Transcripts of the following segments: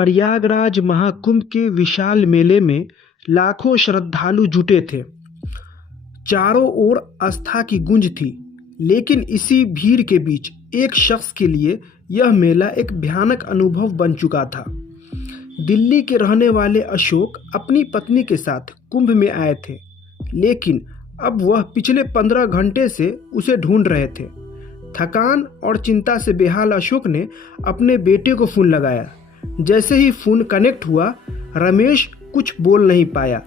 प्रयागराज महाकुंभ के विशाल मेले में लाखों श्रद्धालु जुटे थे। चारों ओर आस्था की गूंज थी, लेकिन इसी भीड़ के बीच एक शख्स के लिए यह मेला एक भयानक अनुभव बन चुका था। दिल्ली के रहने वाले अशोक अपनी पत्नी के साथ कुंभ में आए थे, लेकिन अब वह पिछले 15 घंटे से उसे ढूंढ रहे थे। थकान और चिंता से बेहाल अशोक ने अपने बेटे को फ़ोन लगाया। जैसे ही फ़ोन कनेक्ट हुआ, रमेश कुछ बोल नहीं पाया।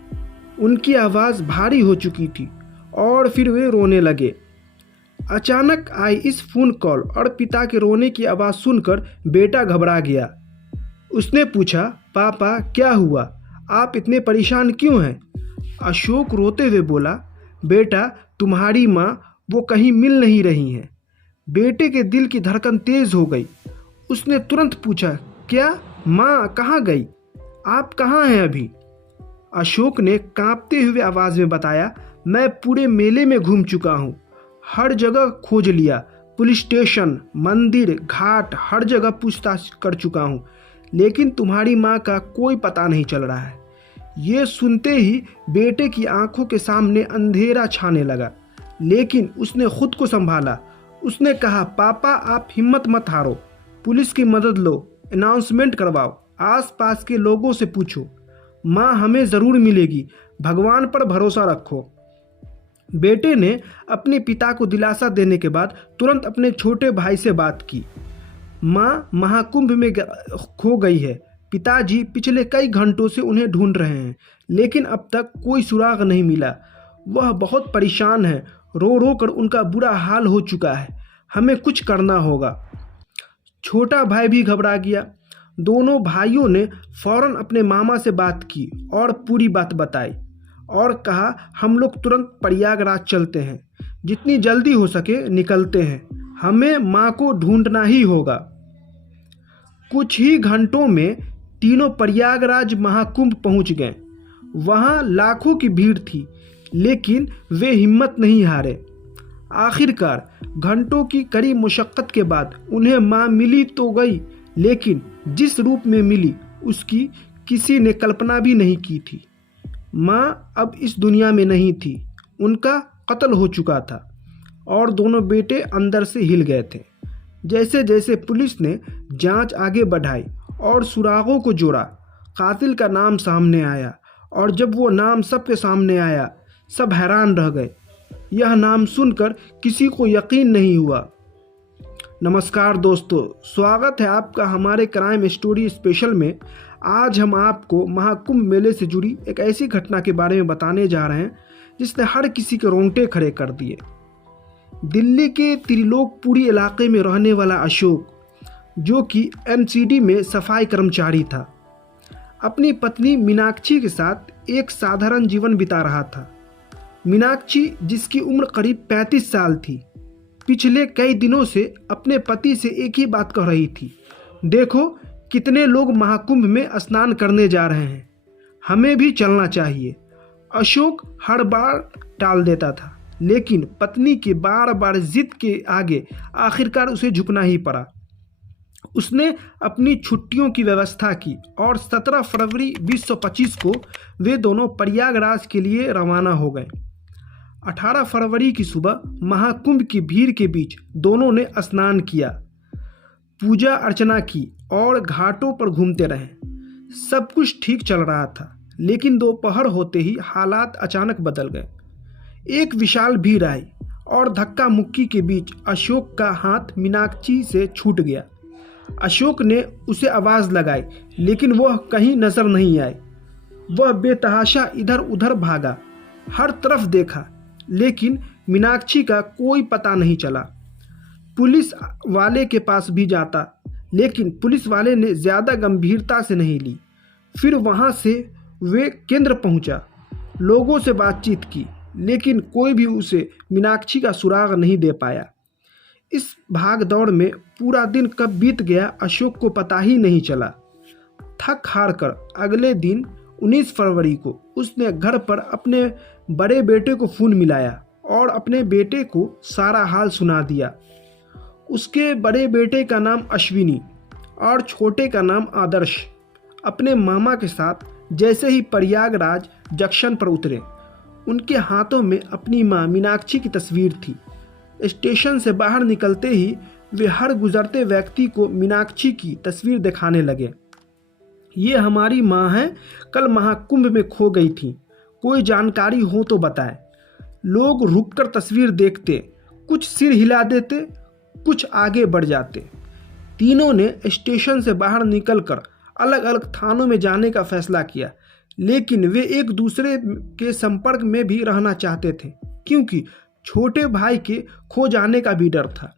उनकी आवाज़ भारी हो चुकी थी और फिर वे रोने लगे। अचानक आई इस फ़ोन कॉल और पिता के रोने की आवाज़ सुनकर बेटा घबरा गया। उसने पूछा, पापा क्या हुआ? आप इतने परेशान क्यों हैं? अशोक रोते हुए बोला, बेटा तुम्हारी माँ वो कहीं मिल नहीं रही हैं। बेटे के दिल की धड़कन तेज हो गई। उसने तुरंत पूछा, क्या माँ कहाँ गई? आप कहाँ हैं अभी? अशोक ने कांपते हुए आवाज़ में बताया, मैं पूरे मेले में घूम चुका हूँ, हर जगह खोज लिया, पुलिस स्टेशन, मंदिर, घाट, हर जगह पूछताछ कर चुका हूँ, लेकिन तुम्हारी माँ का कोई पता नहीं चल रहा है। ये सुनते ही बेटे की आंखों के सामने अंधेरा छाने लगा, लेकिन उसने खुद को संभाला। उसने कहा, पापा आप हिम्मत मत हारो, पुलिस की मदद लो, अनाउंसमेंट करवाओ, आसपास के लोगों से पूछो, माँ हमें ज़रूर मिलेगी, भगवान पर भरोसा रखो। बेटे ने अपने पिता को दिलासा देने के बाद तुरंत अपने छोटे भाई से बात की। माँ महाकुंभ में खो गई है, पिताजी पिछले कई घंटों से उन्हें ढूंढ रहे हैं, लेकिन अब तक कोई सुराग नहीं मिला। वह बहुत परेशान है, रो रो कर उनका बुरा हाल हो चुका है, हमें कुछ करना होगा। छोटा भाई भी घबरा गया। दोनों भाइयों ने फौरन अपने मामा से बात की और पूरी बात बताई और कहा, हम लोग तुरंत प्रयागराज चलते हैं, जितनी जल्दी हो सके निकलते हैं, हमें माँ को ढूंढना ही होगा। कुछ ही घंटों में तीनों प्रयागराज महाकुंभ पहुंच गए। वहां लाखों की भीड़ थी, लेकिन वे हिम्मत नहीं हारे। आखिरकार घंटों की कड़ी मुशक्कत के बाद उन्हें माँ मिली तो गई, लेकिन जिस रूप में मिली उसकी किसी ने कल्पना भी नहीं की थी। माँ अब इस दुनिया में नहीं थी, उनका कत्ल हो चुका था और दोनों बेटे अंदर से हिल गए थे। जैसे जैसे पुलिस ने जांच आगे बढ़ाई और सुरागों को जोड़ा, कातिल का नाम सामने आया, और जब वो नाम सबके सामने आया, सब हैरान रह गए। यह नाम सुनकर किसी को यकीन नहीं हुआ। नमस्कार दोस्तों, स्वागत है आपका हमारे क्राइम स्टोरी स्पेशल में। आज हम आपको महाकुंभ मेले से जुड़ी एक ऐसी घटना के बारे में बताने जा रहे हैं जिसने हर किसी के रोंगटे खड़े कर दिए। दिल्ली के त्रिलोकपुरी इलाके में रहने वाला अशोक, जो कि एमसीडी में सफाई कर्मचारी था, अपनी पत्नी मीनाक्षी के साथ एक साधारण जीवन बिता रहा था। मीनाक्षी, जिसकी उम्र करीब 35 साल थी, पिछले कई दिनों से अपने पति से एक ही बात कह रही थी, देखो कितने लोग महाकुंभ में स्नान करने जा रहे हैं, हमें भी चलना चाहिए। अशोक हर बार टाल देता था, लेकिन पत्नी की बार बार जिद के आगे आखिरकार उसे झुकना ही पड़ा। उसने अपनी छुट्टियों की व्यवस्था की और 17 फरवरी 2025 को वे दोनों प्रयागराज के लिए रवाना हो गए। 18 फरवरी की सुबह महाकुंभ की भीड़ के बीच दोनों ने स्नान किया, पूजा अर्चना की और घाटों पर घूमते रहे। सब कुछ ठीक चल रहा था, लेकिन दोपहर होते ही हालात अचानक बदल गए। एक विशाल भीड़ आई और धक्का मुक्की के बीच अशोक का हाथ मीनाक्षी से छूट गया। अशोक ने उसे आवाज़ लगाई, लेकिन वह कहीं नजर नहीं आई। वह बेतहाशा इधर उधर भागा, हर तरफ देखा, लेकिन मीनाक्षी का कोई पता नहीं चला। पुलिस वाले के पास भी जाता, लेकिन पुलिस वाले ने ज़्यादा गंभीरता से नहीं ली। फिर वहाँ से वे केंद्र पहुँचा, लोगों से बातचीत की, लेकिन कोई भी उसे मीनाक्षी का सुराग नहीं दे पाया। इस भाग दौड़ में पूरा दिन कब बीत गया अशोक को पता ही नहीं चला। थक हार कर अगले दिन 19 फरवरी को उसने घर पर अपने बड़े बेटे को फ़ोन मिलाया और अपने बेटे को सारा हाल सुना दिया। उसके बड़े बेटे का नाम अश्विनी और छोटे का नाम आदर्श। अपने मामा के साथ जैसे ही प्रयागराज जंक्शन पर उतरे, उनके हाथों में अपनी मां मीनाक्षी की तस्वीर थी। स्टेशन से बाहर निकलते ही वे हर गुजरते व्यक्ति को मीनाक्षी की तस्वीर दिखाने लगे। ये हमारी मां है, कल महाकुंभ में खो गई थी, कोई जानकारी हो तो बताए। लोग रुककर तस्वीर देखते, कुछ सिर हिला देते, कुछ आगे बढ़ जाते। तीनों ने स्टेशन से बाहर निकलकर अलग अलग थानों में जाने का फैसला किया, लेकिन वे एक दूसरे के संपर्क में भी रहना चाहते थे, क्योंकि छोटे भाई के खो जाने का भी डर था।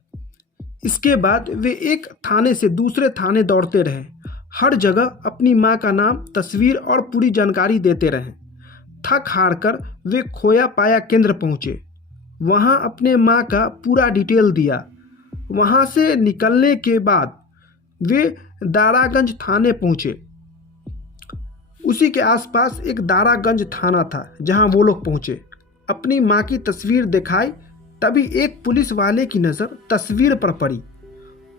इसके बाद वे एक थाने से दूसरे थाने दौड़ते रहे, हर जगह अपनी मां का नाम, तस्वीर और पूरी जानकारी देते रहे। थक हार कर वे खोया पाया केंद्र पहुंचे, वहां अपने मां का पूरा डिटेल दिया। वहां से निकलने के बाद वे दारागंज थाने पहुंचे। उसी के आसपास एक दारागंज थाना था जहां वो लोग पहुंचे। अपनी मां की तस्वीर दिखाई, तभी एक पुलिस वाले की नज़र तस्वीर पर पड़ी।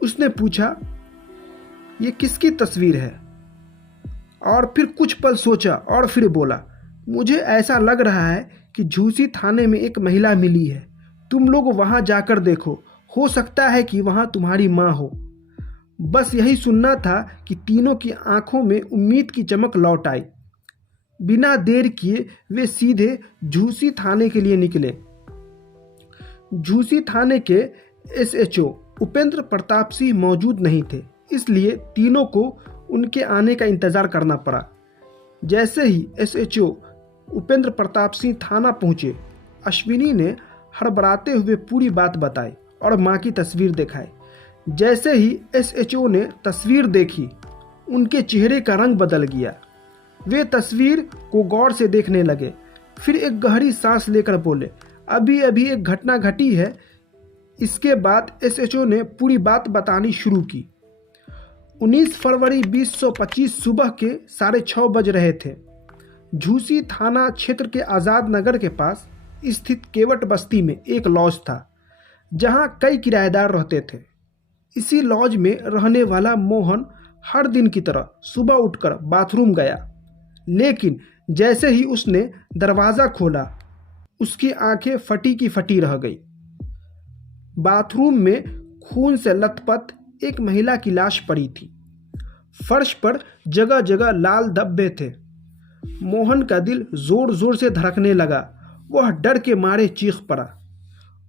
उसने पूछा, ये किसकी तस्वीर है? और फिर कुछ पल सोचा और फिर बोला, मुझे ऐसा लग रहा है कि झूसी थाने में एक महिला मिली है, तुम लोग वहां जाकर देखो, हो सकता है कि वहां तुम्हारी मां हो। बस यही सुनना था कि तीनों की आंखों में उम्मीद की चमक लौट आई। बिना देर किए वे सीधे झूसी थाने के लिए निकले। झूसी थाने के एसएचओ उपेंद्र प्रताप सिंह मौजूद नहीं थे, इसलिए तीनों को उनके आने का इंतजार करना पड़ा। जैसे ही एसएचओ उपेंद्र प्रताप सिंह थाना पहुंचे, अश्विनी ने हड़बड़ाते हुए पूरी बात बताई और मां की तस्वीर दिखाई। जैसे ही एसएचओ ने तस्वीर देखी, उनके चेहरे का रंग बदल गया। वे तस्वीर को गौर से देखने लगे, फिर एक गहरी सांस लेकर बोले, अभी अभी एक घटना घटी है। इसके बाद एसएचओ ने पूरी बात बतानी शुरू की। 19 फरवरी 2025 सुबह के 6:30 बज रहे थे। झूसी थाना क्षेत्र के आज़ाद नगर के पास स्थित केवट बस्ती में एक लॉज था, जहां कई किराएदार रहते थे। इसी लॉज में रहने वाला मोहन हर दिन की तरह सुबह उठकर बाथरूम गया, लेकिन जैसे ही उसने दरवाज़ा खोला, उसकी आंखें फटी की फटी रह गई। बाथरूम में खून से लथपथ एक महिला की लाश पड़ी थी। फर्श पर जगह जगह लाल धब्बे थे। मोहन का दिल जोर जोर से धड़कने लगा। वह डर के मारे चीख पड़ा।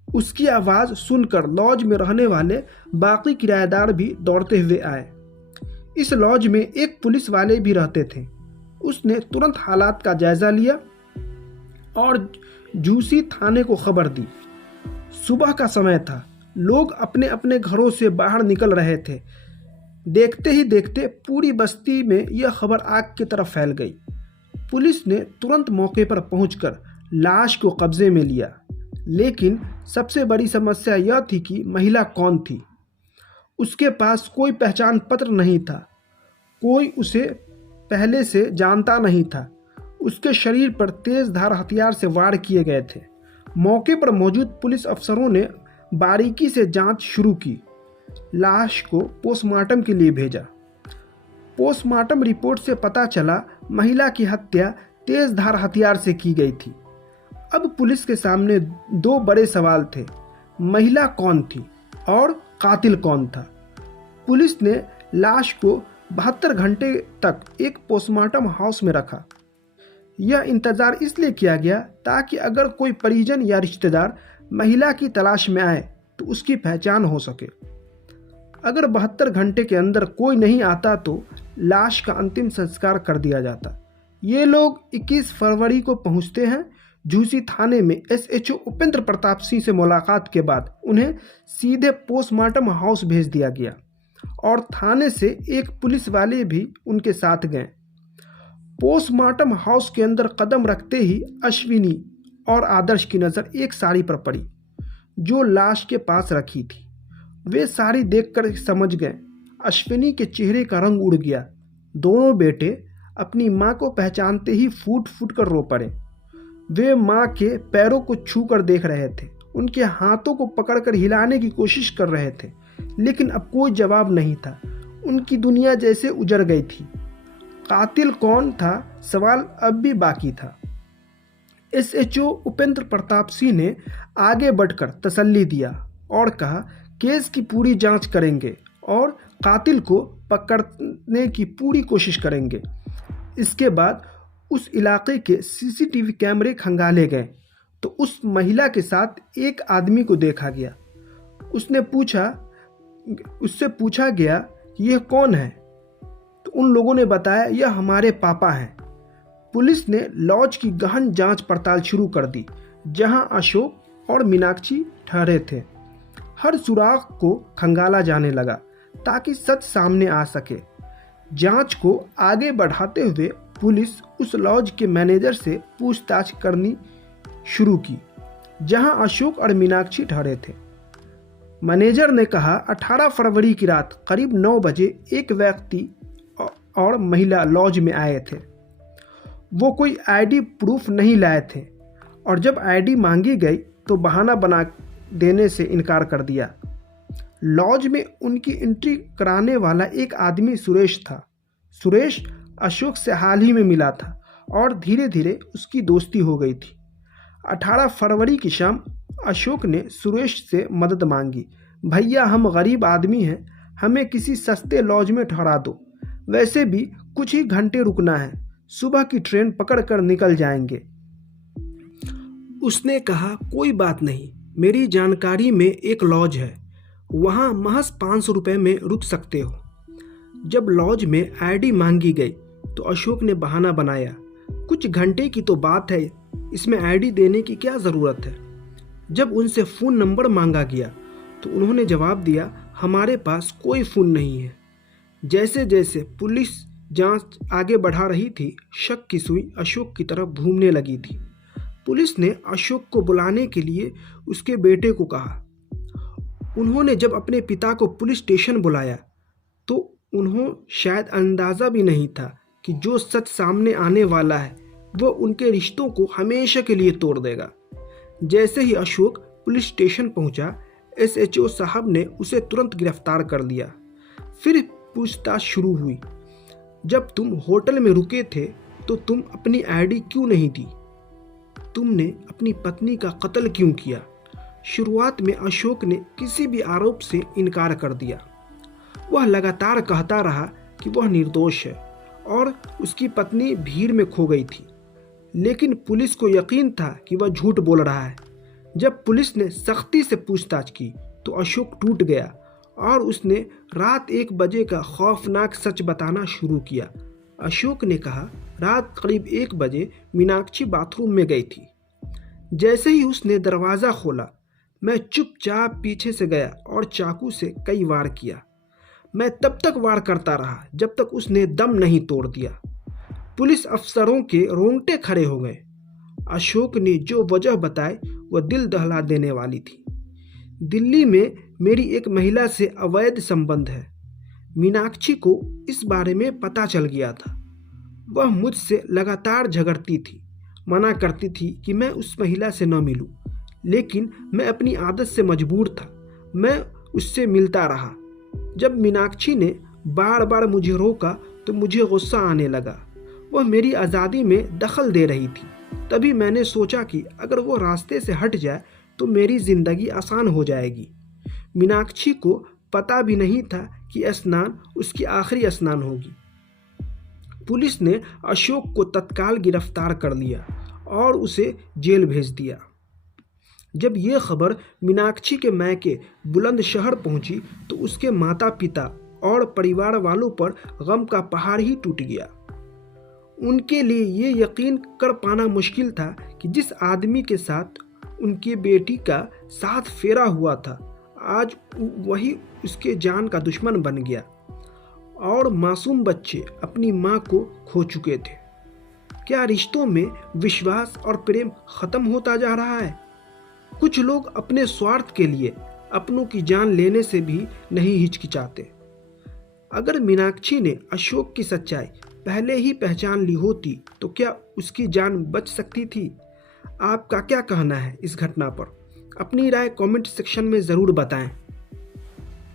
उसकी आवाज़ सुनकर लॉज में रहने वाले बाकी किराएदार भी दौड़ते हुए आए। इस लॉज में एक पुलिस वाले भी रहते थे। उसने तुरंत हालात का जायजा लिया और झूसी थाने को खबर दी। सुबह का समय था, लोग अपने अपने घरों से बाहर निकल रहे थे। देखते ही देखते पूरी बस्ती में यह खबर आग की तरह फैल गई। पुलिस ने तुरंत मौके पर पहुंचकर लाश को कब्जे में लिया, लेकिन सबसे बड़ी समस्या यह थी कि महिला कौन थी। उसके पास कोई पहचान पत्र नहीं था, कोई उसे पहले से जानता नहीं था। उसके शरीर पर तेज धार हथियार से वार किए गए थे। मौके पर मौजूद पुलिस अफसरों ने बारीकी से जांच शुरू की। लाश को पोस्टमार्टम के लिए भेजा। पोस्टमार्टम रिपोर्ट से पता चला महिला की हत्या तेज धार हथियार से की गई थी। अब पुलिस के सामने दो बड़े सवाल थे, महिला कौन थी और कातिल कौन था। पुलिस ने लाश को 72 घंटे तक एक पोस्टमार्टम हाउस में रखा। यह इंतजार इसलिए किया गया ताकि अगर कोई परिजन या रिश्तेदार महिला की तलाश में आए तो उसकी पहचान हो सके। अगर 72 घंटे के अंदर कोई नहीं आता तो लाश का अंतिम संस्कार कर दिया जाता। ये लोग 21 फरवरी को पहुंचते हैं। झूसी थाने में एसएचओ उपेंद्र प्रताप सिंह से मुलाकात के बाद उन्हें सीधे पोस्टमार्टम हाउस भेज दिया गया और थाने से एक पुलिस वाले भी उनके साथ गए। पोस्टमार्टम हाउस के अंदर कदम रखते ही अश्विनी और आदर्श की नज़र एक साड़ी पर पड़ी जो लाश के पास रखी थी। वे साड़ी देखकर समझ गए। अश्विनी के चेहरे का रंग उड़ गया। दोनों बेटे अपनी मां को पहचानते ही फूट फूट कर रो पड़े। वे मां के पैरों को छू कर देख रहे थे, उनके हाथों को पकड़कर हिलाने की कोशिश कर रहे थे, लेकिन अब कोई जवाब नहीं था। उनकी दुनिया जैसे उजड़ गई थी। कातिल कौन था, सवाल अब भी बाकी था। एसएचओ उपेंद्र प्रताप सिंह ने आगे बढ़कर तसल्ली दिया और कहा, केस की पूरी जांच करेंगे और कातिल को पकड़ने की पूरी कोशिश करेंगे। इसके बाद उस इलाके के सीसीटीवी कैमरे खंगाले गए तो उस महिला के साथ एक आदमी को देखा गया। उससे पूछा गया कि यह कौन है, तो उन लोगों ने बताया यह हमारे पापा हैं। पुलिस ने लॉज की गहन जांच पड़ताल शुरू कर दी जहां अशोक और मीनाक्षी ठहरे थे। हर सुराग को खंगाला जाने लगा ताकि सच सामने आ सके। जांच को आगे बढ़ाते हुए पुलिस उस लॉज के मैनेजर से पूछताछ करनी शुरू की जहां अशोक और मीनाक्षी ठहरे थे। मैनेजर ने कहा, 18 फरवरी की रात करीब 9 बजे एक व्यक्ति और महिला लॉज में आए थे। वो कोई आईडी प्रूफ नहीं लाए थे और जब आईडी मांगी गई तो बहाना बना देने से इनकार कर दिया। लॉज में उनकी एंट्री कराने वाला एक आदमी सुरेश था। सुरेश अशोक से हाल ही में मिला था और धीरे धीरे उसकी दोस्ती हो गई थी। 18 फरवरी की शाम अशोक ने सुरेश से मदद मांगी, भैया हम गरीब आदमी हैं, हमें किसी सस्ते लॉज में ठहरा दो, वैसे भी कुछ ही घंटे रुकना है, सुबह की ट्रेन पकड़कर निकल जाएंगे। उसने कहा, कोई बात नहीं, मेरी जानकारी में एक लॉज है, वहाँ महज 500 रुपये में रुक सकते हो। जब लॉज में आईडी मांगी गई तो अशोक ने बहाना बनाया, कुछ घंटे की तो बात है, इसमें आईडी देने की क्या ज़रूरत है। जब उनसे फ़ोन नंबर मांगा गया तो उन्होंने जवाब दिया, हमारे पास कोई फ़ोन नहीं है। जैसे जैसे पुलिस जांच आगे बढ़ा रही थी, शक की सुई अशोक की तरफ घूमने लगी थी। पुलिस ने अशोक को बुलाने के लिए उसके बेटे को कहा। उन्होंने जब अपने पिता को पुलिस स्टेशन बुलाया तो उन्होंने शायद अंदाज़ा भी नहीं था कि जो सच सामने आने वाला है वो उनके रिश्तों को हमेशा के लिए तोड़ देगा। जैसे ही अशोक पुलिस स्टेशन पहुंचा, एसएचओ साहब ने उसे तुरंत गिरफ्तार कर लिया। फिर पूछताछ शुरू हुई, जब तुम होटल में रुके थे तो तुम अपनी आईडी क्यों नहीं दी? तुमने अपनी पत्नी का कत्ल क्यों किया? शुरुआत में अशोक ने किसी भी आरोप से इनकार कर दिया। वह लगातार कहता रहा कि वह निर्दोष है और उसकी पत्नी भीड़ में खो गई थी, लेकिन पुलिस को यकीन था कि वह झूठ बोल रहा है। जब पुलिस ने सख्ती से पूछताछ की तो अशोक टूट गया और उसने रात 1 बजे का खौफनाक सच बताना शुरू किया। अशोक ने कहा, रात करीब 1 बजे मीनाक्षी बाथरूम में गई थी। जैसे ही उसने दरवाज़ा खोला, मैं चुपचाप पीछे से गया और चाकू से कई वार किया। मैं तब तक वार करता रहा जब तक उसने दम नहीं तोड़ दिया। पुलिस अफसरों के रोंगटे खड़े हो गए। अशोक ने जो वजह बताई वह दिल दहला देने वाली थी। दिल्ली में मेरी एक महिला से अवैध संबंध है। मीनाक्षी को इस बारे में पता चल गया था। वह मुझसे लगातार झगड़ती थी, मना करती थी कि मैं उस महिला से न मिलूं, लेकिन मैं अपनी आदत से मजबूर था। मैं उससे मिलता रहा। जब मीनाक्षी ने बार बार मुझे रोका तो मुझे गुस्सा आने लगा। वह मेरी आज़ादी में दखल दे रही थी। तभी मैंने सोचा कि अगर वो रास्ते से हट जाए तो मेरी ज़िंदगी आसान हो जाएगी। मीनाक्षी को पता भी नहीं था कि स्नान उसकी आखिरी स्नान होगी। पुलिस ने अशोक को तत्काल गिरफ्तार कर लिया और उसे जेल भेज दिया। जब ये खबर मीनाक्षी के मायके बुलंदशहर पहुंची तो उसके माता पिता और परिवार वालों पर गम का पहाड़ ही टूट गया। उनके लिए ये यकीन कर पाना मुश्किल था कि जिस आदमी के साथ उनकी बेटी का साथ फेरा हुआ था, आज वही उसके जान का दुश्मन बन गया और मासूम बच्चे अपनी माँ को खो चुके थे। क्या रिश्तों में विश्वास और प्रेम खत्म होता जा रहा है? कुछ लोग अपने स्वार्थ के लिए अपनों की जान लेने से भी नहीं हिचकिचाते। अगर मीनाक्षी ने अशोक की सच्चाई पहले ही पहचान ली होती तो क्या उसकी जान बच सकती थी? आपका क्या कहना है इस घटना पर? अपनी राय कमेंट सेक्शन में ज़रूर बताएं।